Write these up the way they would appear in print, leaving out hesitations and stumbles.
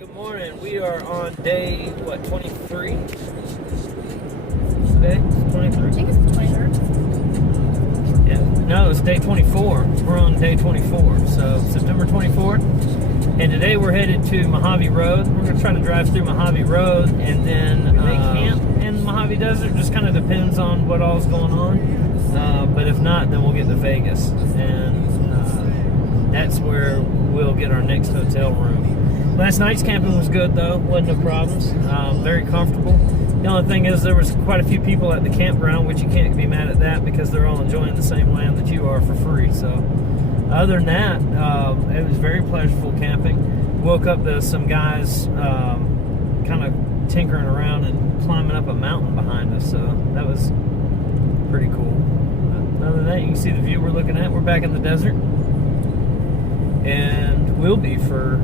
Good morning. We are on day, what, 23? Today? 23? I think it's the 23rd. Yeah. No, it's day 24. We're on day 24. So, September 24th. And today we're headed to Mojave Road. We're going to try to drive through Mojave Road and then we may camp in the Mojave Desert. Just kind of depends on what all's going on. But if not, then we'll get to Vegas. And that's where we'll get our next hotel room. Last night's camping was good though, wasn't no problems. Very comfortable. The only thing is there was quite a few people at the campground, which you can't be mad at that because they're all enjoying the same land that you are for free. So other than that, it was very pleasurable camping. Woke up to some guys kind of tinkering around and climbing up a mountain behind us, so that was pretty cool. Other than that, you can see the view we're looking at. We're back in the desert, and will be for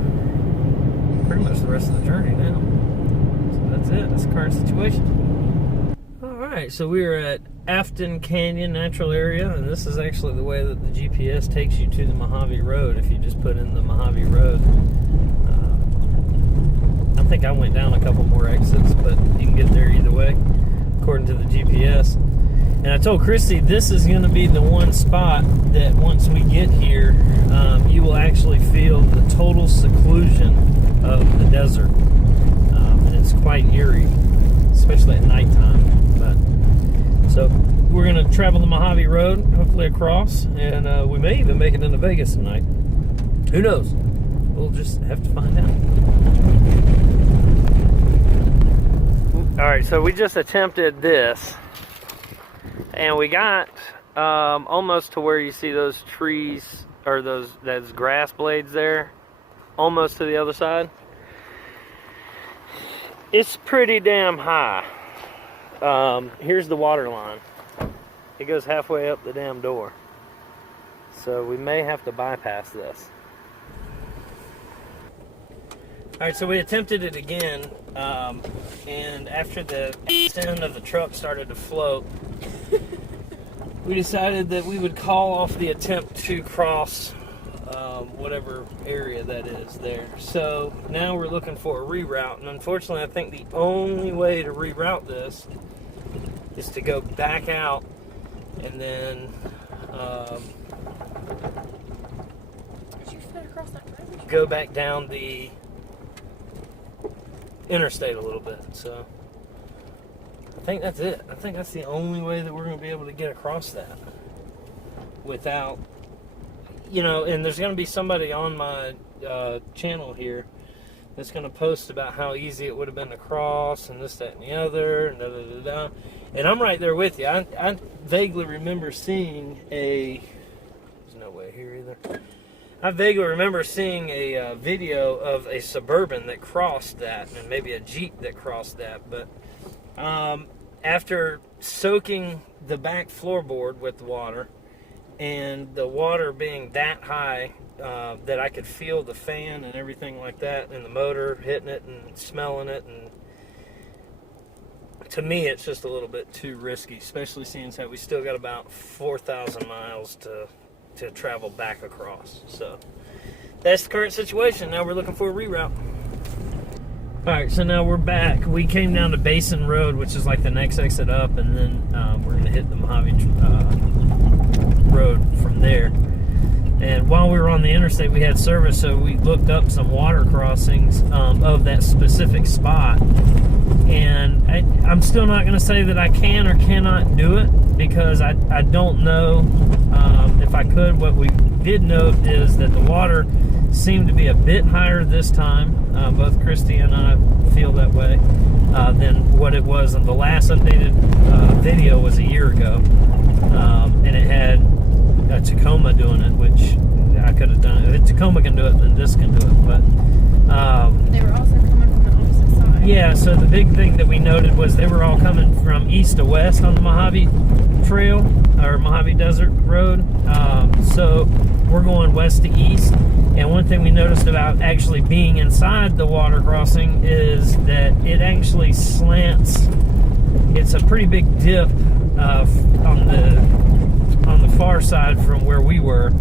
pretty much the rest of the journey now. So that's it. That's the current situation. Alright, so we are at Afton Canyon Natural Area, and this is actually the way that the GPS takes you to the Mojave Road if you just put in the Mojave Road. I think I went down a couple more exits, but you can get there either way according to the GPS. And I told Christy this is going to be the one spot that once we get here, you will actually feel the total seclusion of the desert. And it's quite eerie, especially at nighttime. But so we're going to travel the Mojave Road, hopefully across, and we may even make it into Vegas tonight. Who knows? We'll just have to find out. Alright, so we just attempted this, and we got almost to where you see those trees, or those grass blades there, almost to the other side. It's pretty damn high. Here's the water line. It goes halfway up the damn door. So we may have to bypass this. Alright, so we attempted it again, and after the end of the truck started to float, we decided that we would call off the attempt to cross whatever area that is there. So now we're looking for a reroute, and unfortunately I think the only way to reroute this is to go back out and then Did you fit across that driveway? go back down the interstate a little bit. So I think that's it. I think that's the only way that we're going to be able to get across that without, you know, and there's going to be somebody on my channel here that's going to post about how easy it would have been to cross and this, that, and the other, and da-da-da-da. And I'm right there with you. I vaguely remember seeing there's no way here either. I vaguely remember seeing a video of a Suburban that crossed that, and maybe a Jeep that crossed that. But after soaking the back floorboard with water, and the water being that high that I could feel the fan and everything like that, and the motor hitting it and smelling it, and to me it's just a little bit too risky, especially seeing that we still got about 4,000 miles to travel back across. So that's the current situation. Now we're looking for a reroute. Alright, so now we're back. We came down to Basin Road, which is like the next exit up, and then we're going to hit the Mojave Road from there. And while we were on the interstate, we had service, so we looked up some water crossings of that specific spot. And I'm still not going to say that I can or cannot do it, because I don't know if I could. What we did note is that the water seemed to be a bit higher this time. Both Christy and I feel that way, than what it was in the last updated video was a year ago. And it had a Tacoma doing it, which I could have done it. If Tacoma can do it, then this can do it. But they were also coming from the opposite side. Yeah, so the big thing that we noted was they were all coming from east to west on the Mojave Trail, or Mojave Desert Road. So we're going west to east. And one thing we noticed about actually being inside the water crossing is that it actually slants. It's a pretty big dip on the far side from where we were,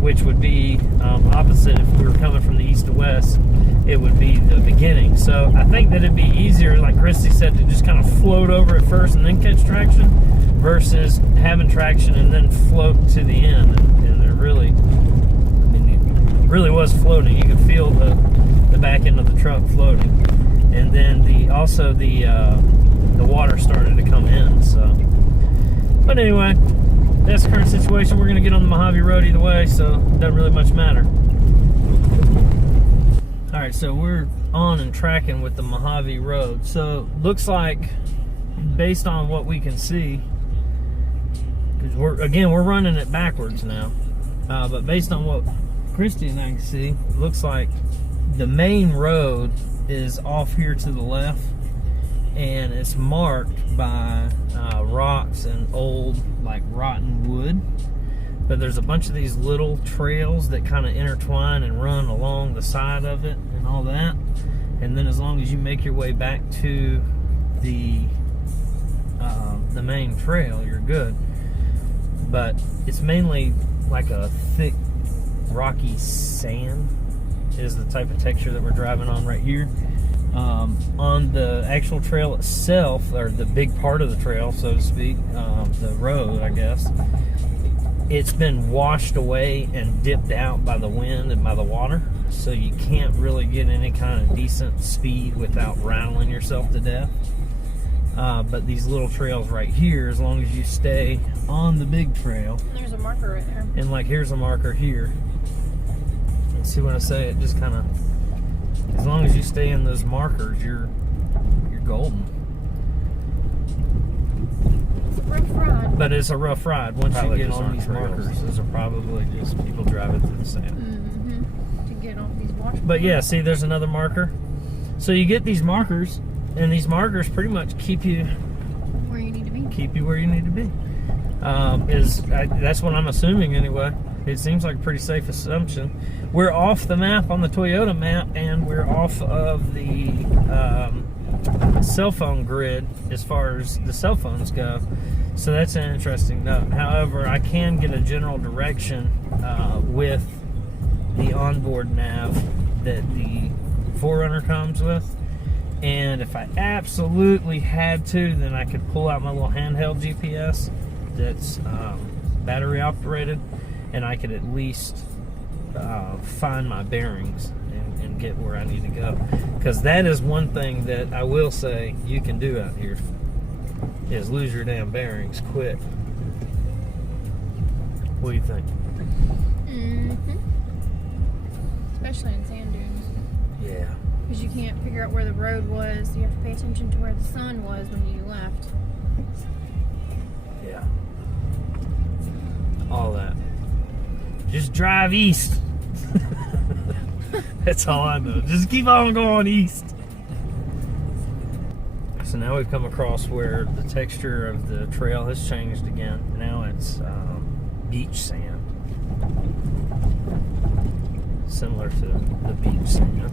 which would be opposite if we were coming from the east to west. it would be the beginning. So I think that it'd be easier, like Christy said, to just kind of float over it first and then catch traction, versus having traction and then float to the end. And it really, I mean, it really was floating. You could feel the back end of the truck floating, and then the water started to come in. So, but anyway, that's the current situation. We're gonna get on the Mojave Road either way, so it doesn't really much matter. All right, so we're on and tracking with the Mojave Road. So looks like, based on what we can see, because we're running it backwards now, but based on what Christy and I can see, it looks like the main road is off here to the left, and it's marked by rocks and old, like, rotten wood. But there's a bunch of these little trails that kind of intertwine and run along the side of it and all that. And then as long as you make your way back to the main trail, you're good. But it's mainly like a thick, rocky sand is the type of texture that we're driving on right here. On the actual trail itself, or the big part of the trail, so to speak, the road, I guess, it's been washed away and dipped out by the wind and by the water, so you can't really get any kind of decent speed without rattling yourself to death. But these little trails right here, as long as you stay on the big trail. There's a marker right there. And like, here's a marker here. And see when I say it, just kind of, as long as you stay in those markers, you're golden. It's a rough ride. But it's a rough ride once you get on these trails. markers. Those are probably just people driving through the sand. Mm-hmm. To get on these washboards. But yeah, see, there's another marker. So you get these markers, and these markers pretty much keep you where you need to be. Keep you where you need to be. That's what I'm assuming anyway. It seems like a pretty safe assumption. We're off the map on the Toyota map, and we're off of the cell phone grid as far as the cell phones go. So that's an interesting note. However, I can get a general direction with the onboard nav that the 4Runner comes with. And if I absolutely had to, then I could pull out my little handheld GPS that's battery operated, and I could at least find my bearings and get where I need to go. Because that is one thing that I will say you can do out here, is lose your damn bearings quick. What do you think? Mm-hmm. Especially in sand dunes. Yeah. Because you can't figure out where the road was. You have to pay attention to where the sun was when you left. Yeah. All that. Just drive east. That's all I know. Just keep on going east. So now we've come across where the texture of the trail has changed again. Now it's beach sand. Similar to the beach sand.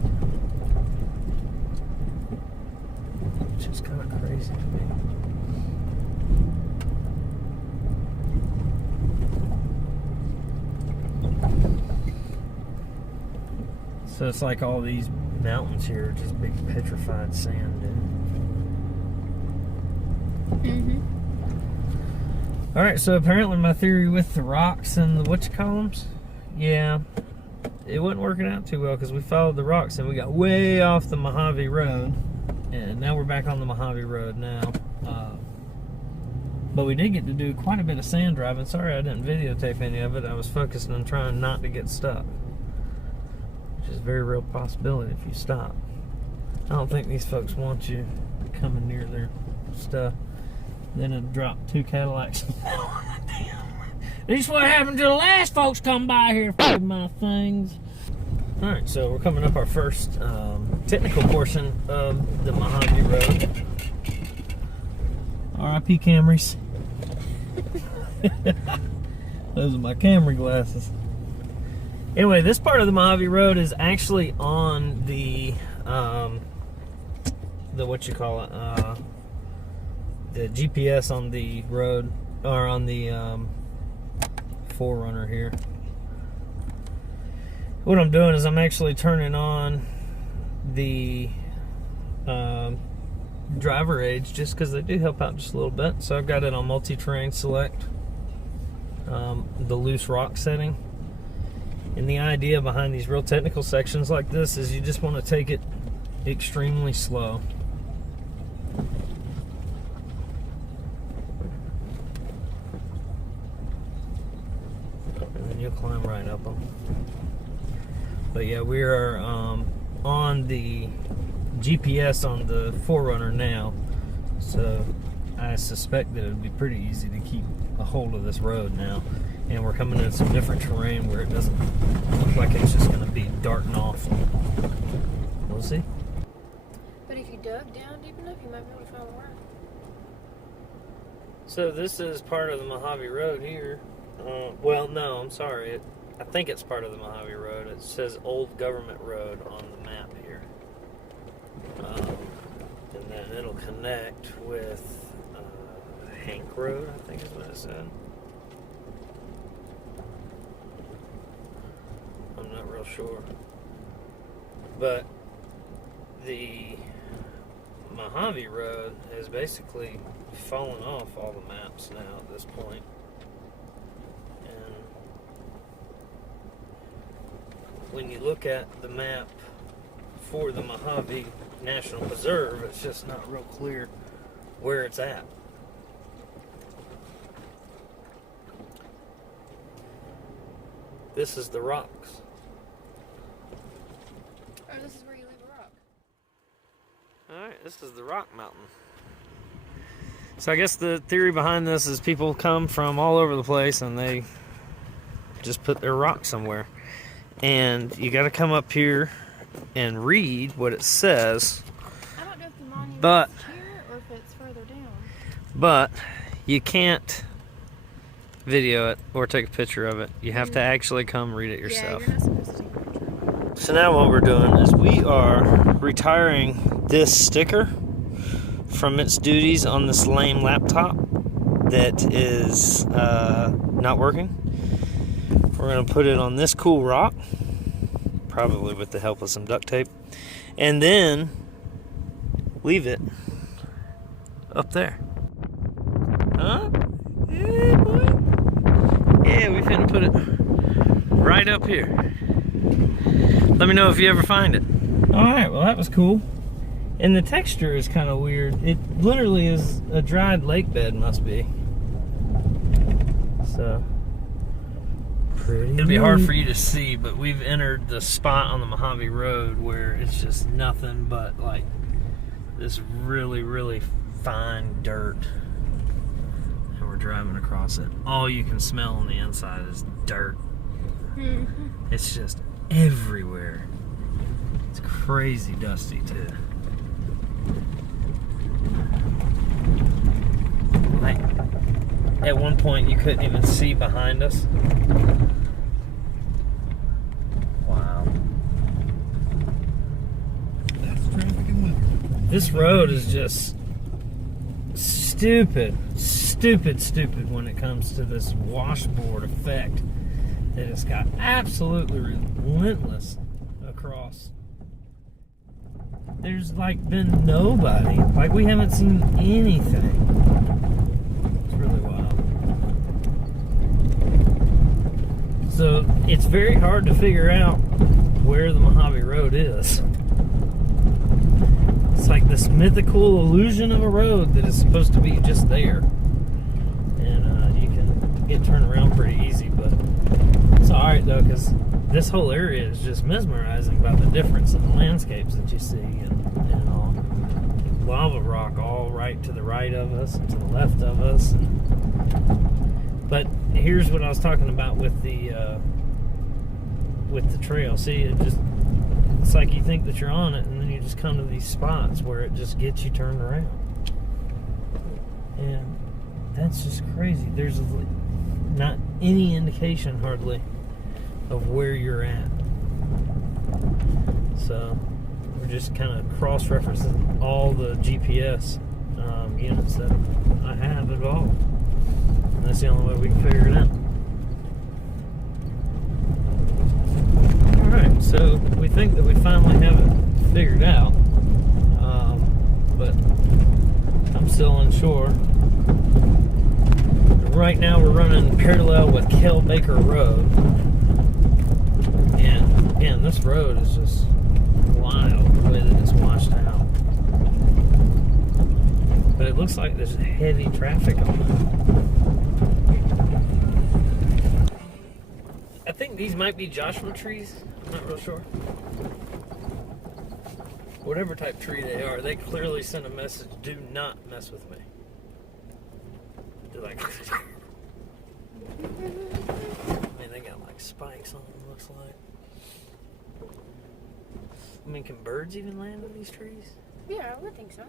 Which is kind of crazy to me. So it's like all these mountains here are just big petrified sand, dude. Mm-hmm. Alright, so apparently my theory with the rocks and the 𝑬𝒑𝒐𝒂𝒏𝒈, yeah, it wasn't working out too well, because we followed the rocks and we got way off the Mojave Road, and now we're back on the Mojave Road now. But we did get to do quite a bit of sand driving. Sorry I didn't videotape any of it. I was focused on trying not to get stuck, which is a very real possibility if you stop. I don't think these folks want you coming near their stuff. Then it dropped 2 Cadillacs. This is what happened to the last folks come by here for my things. Alright, so we're coming up our first technical portion of the Mojave Road. R.I.P. Camrys. Those are my Camry glasses. Anyway, this part of the Mojave Road is actually on the the GPS on the road, or on the 4Runner here. What I'm doing is I'm actually turning on the driver aids just because they do help out just a little bit. So I've got it on multi-terrain select, the loose rock setting. And the idea behind these real technical sections like this is you just want to take it extremely slow. And then you'll climb right up them. But yeah, we are on the GPS on the 4Runner now, so I suspect that it would be pretty easy to keep a hold of this road now. And we're coming in some different terrain where it doesn't look like it's just going to be darting off. We'll see. But if you dug down deep enough, you might be able to find a worm. So this is part of the Mojave Road here. Well, no, I'm sorry. I think it's part of the Mojave Road. It says Old Government Road on the map here. And then it'll connect with Hank Road, I think is what it said. I'm not real sure. But the Mojave Road has basically fallen off all the maps now at this point. And when you look at the map for the Mojave National Preserve, it's just not real clear where it's at. This is the rocks. Oh, this is where you leave a rock. Alright, this is the rock mountain. So I guess the theory behind this is people come from all over the place and they just put their rock somewhere. And you got to come up here and read what it says. I don't know if the monument's But here or if it's further down. But you can't video it or take a picture of it. You have to actually come read it yourself. Yeah, you're not supposed to take a picture of it. So now what we're doing is we are retiring this sticker from its duties on this lame laptop that is not working. We're going to put it on this cool rock, probably with the help of some duct tape, and then leave it up there. Huh? Yeah, boy. Yeah, we finna put it right up here. Let me know if you ever find it. Alright, well that was cool. And the texture is kind of weird. It literally is a dried lake bed, must be. So, pretty it'll be hard for you to see, but we've entered the spot on the Mojave Road where it's just nothing but like this really, really fine dirt. And we're driving across it. All you can smell on the inside is dirt. It's just everywhere. It's crazy dusty too. Like, at one point you couldn't even see behind us. Wow. That's traffic and weather. This road is just stupid when it comes to this washboard effect that it's got absolutely relentless across. There's like been nobody. Like we haven't seen anything. It's really wild. So it's very hard to figure out where the Mojave Road is. It's like this mythical illusion of a road that is supposed to be just there. And you can get turned around pretty easy, but it's alright though, because this whole area is just mesmerizing by the difference in the landscapes that you see and all. Lava rock all right to the right of us and to the left of us. But here's what I was talking about with the trail. See, it's like you think that you're on it, and then you just come to these spots where it just gets you turned around. And that's just crazy. There's not any indication hardly of where you're at. So we're just kind of cross-referencing all the GPS units that I have involved. And that's the only way we can figure it out. Alright, so we think that we finally have it figured out. But I'm still unsure. Right now we're running parallel with 𝗬𝒂𝒏𝒈 Road. And man, this road is just wild the way that it's washed out. But it looks like there's heavy traffic on it. I think these might be Joshua trees. I'm not real sure. Whatever type tree they are, they clearly send a message, do not mess with me. They're like... I mean, they got like spikes on them, looks like. I mean, can birds even land on these trees? Yeah, I would think so.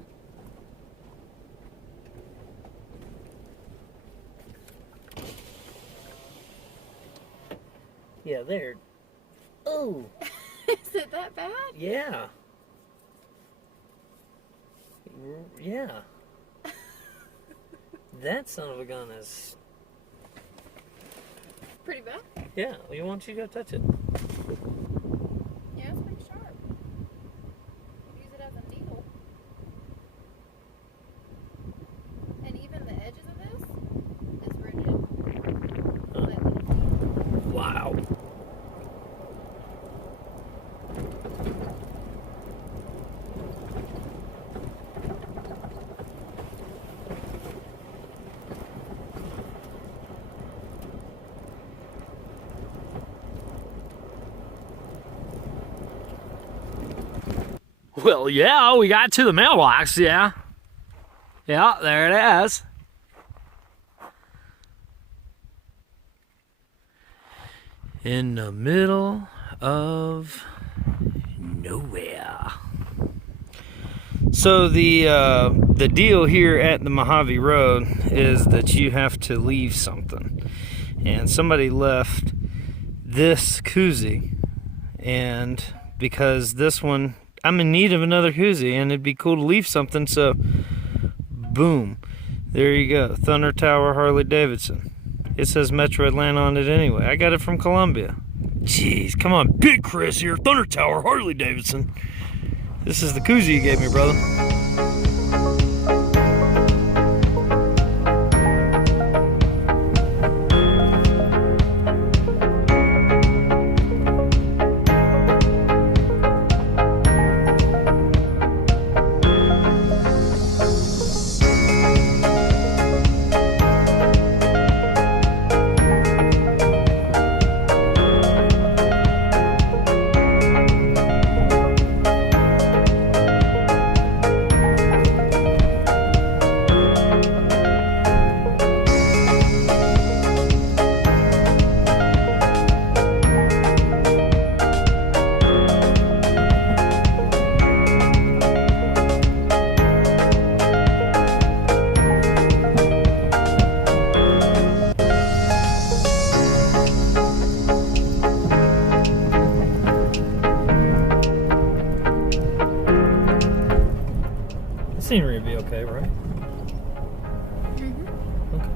Yeah, they're... Oh! Is it that bad? Yeah. Yeah. That son of a gun is... Pretty bad? Yeah, why don't you go touch it? Yeah, it's pretty sharp. Use it as a needle. And even the edges of this is rigid. Huh. Wow. Well, yeah, we got to the mailbox, yeah. Yeah, there it is. In the middle of nowhere. So the deal here at the Mojave Road is that you have to leave something. And somebody left this koozie, and because this one, I'm in need of another koozie, and it'd be cool to leave something, so boom. There you go. Thunder Tower Harley Davidson. It says Metro Atlanta on it anyway. I got it from Columbia. Jeez, come on. Big Chris here. Thunder Tower Harley Davidson. This is the koozie you gave me, brother. Scenery would be okay, right? Mm-hmm. Okay.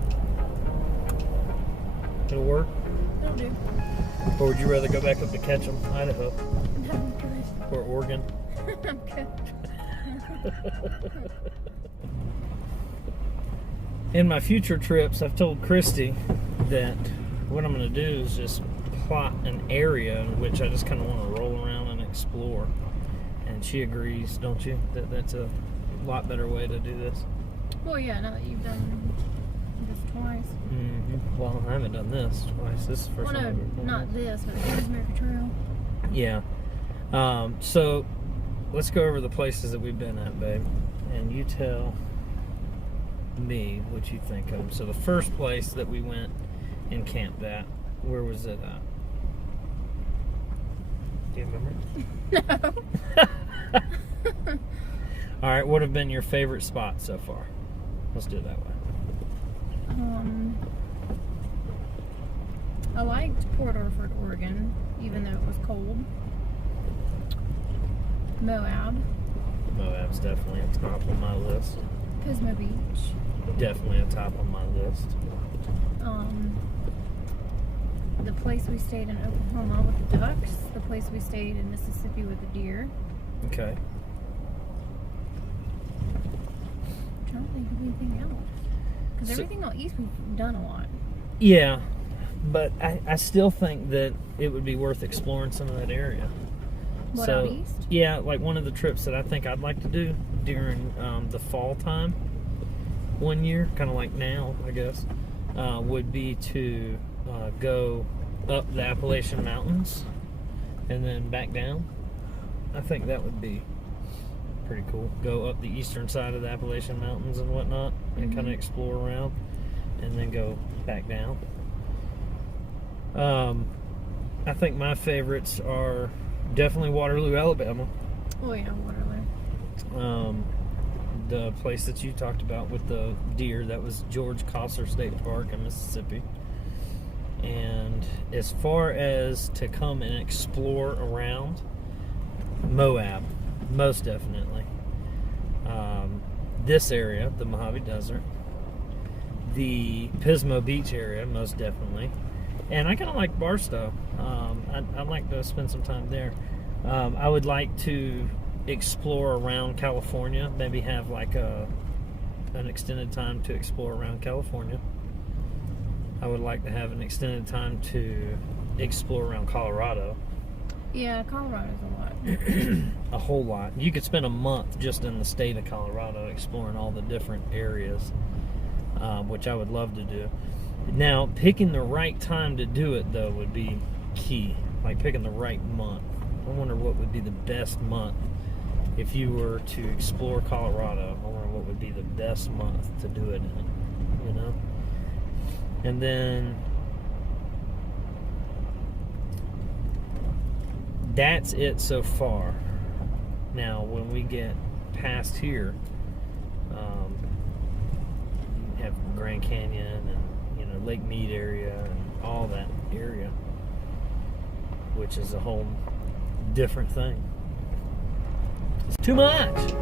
It'll work? It'll do. Or would you rather go back up to Ketchum, Idaho? No, I'm good. Or Oregon? I'm good. In my future trips, I've told Christy that what I'm going to do is just plot an area in which I just kind of want to roll around and explore. And she agrees, don't you? That that's a lot better way to do this. Well, yeah, now that you've done this twice. Mm-hmm. Well, I haven't done this twice. This is the first Well, time. no, not this, but the Mojave Trail. Yeah. So let's go over the places that we've been at, babe, and you tell me what you think of them. So the first place that we went and camped at, where was it at? Do you remember? No. All right, what have been your favorite spots so far? Let's do it that way. I liked Port Orford, Oregon, even though it was cold. Moab's definitely at the top of my list. Pismo Beach. Definitely at the top of my list. The place we stayed in Oklahoma with the ducks. The place we stayed in Mississippi with the deer. Okay. I'm trying to think of anything else. Because everything out east we've done a lot. Yeah, but I still think that it would be worth exploring some of that area. What, So, out east? yeah, like one of the trips that I think I'd like to do during the fall time one year, kind of like now, I guess, would be to go up the Appalachian Mountains and then back down. I think that would be pretty cool. Go up the eastern side of the Appalachian Mountains and whatnot and kind of explore around and then go back down. I think my favorites are definitely Waterloo, Alabama. Oh yeah, Waterloo. The place that you talked about with the deer, that was George Cosser State Park in Mississippi. And as far as to come and explore around, Moab, most definitely. This area, the Mojave Desert, the Pismo Beach area, most definitely. And I kind of like Barstow. I'd like to spend some time there. I would like to explore around California, maybe have like an extended time to explore around California. I would like to have an extended time to explore around Colorado. Yeah, Colorado's a lot. A whole lot. You could spend a month just in the state of Colorado exploring all the different areas, which I would love to do. Now, picking the right time to do it, though, would be key. Like picking the right month. I wonder what would be the best month if you were to explore Colorado. I wonder what would be the best month to do it in, you know? And then that's it so far. Now, when we get past here, you have Grand Canyon and Lake Mead area and all that area, which is a whole different thing. It's too much.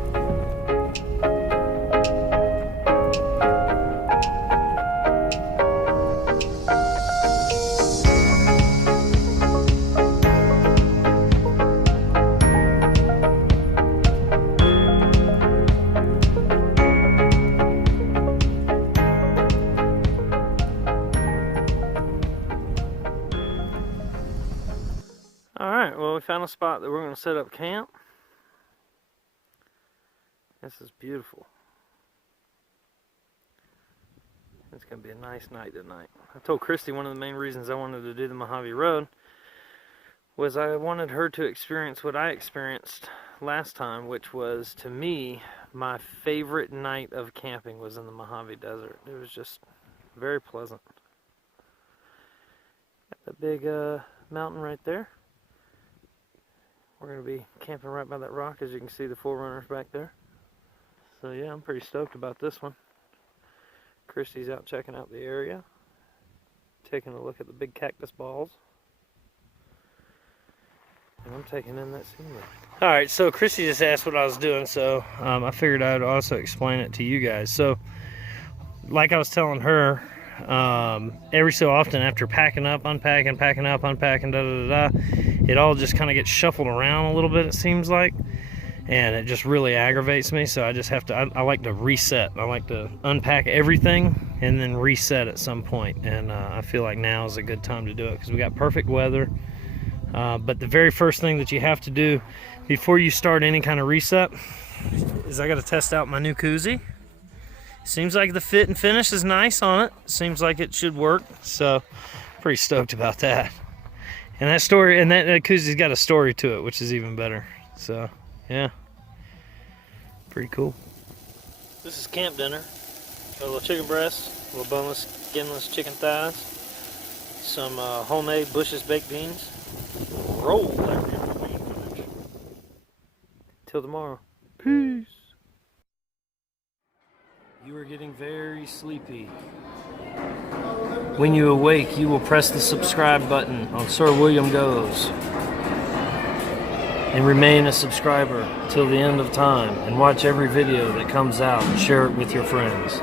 Alright, well, we found a spot that we're going to set up camp. This is beautiful. It's going to be a nice night tonight. I told Christy one of the main reasons I wanted to do the Mojave Road was I wanted her to experience what I experienced last time, which was, to me, my favorite night of camping was in the Mojave Desert. It was just very pleasant. Got that big mountain right there. We're going to be camping right by that rock, as you can see the forerunners back there. So yeah, I'm pretty stoked about this one. Christy's out checking out the area, taking a look at the big cactus balls. And I'm taking in that scenery. Alright, so Christy just asked what I was doing, so I figured I would also explain it to you guys. So, like I was telling her, every so often after packing up, unpacking, packing up, unpacking, it all just kind of gets shuffled around a little bit, it seems like, and it just really aggravates me. So I just have to, I like to reset. I like to unpack everything and then reset at some point, and I feel like now is a good time to do it because we got perfect weather. But the very first thing that you have to do before you start any kind of reset is I got to test out my new koozie. Seems like the fit and finish is nice on it. Seems like it should work, so pretty stoked about that. And that story, and that koozie's got a story to it, which is even better. So, yeah, pretty cool. This is camp dinner. Got a little chicken breast, a little boneless, skinless chicken thighs, some homemade Bush's baked beans, roll every footage. Till tomorrow. Peace. You are getting very sleepy. When you awake, you will press the subscribe button on SirWilliamGoes and remain a subscriber till the end of time and watch every video that comes out and share it with your friends.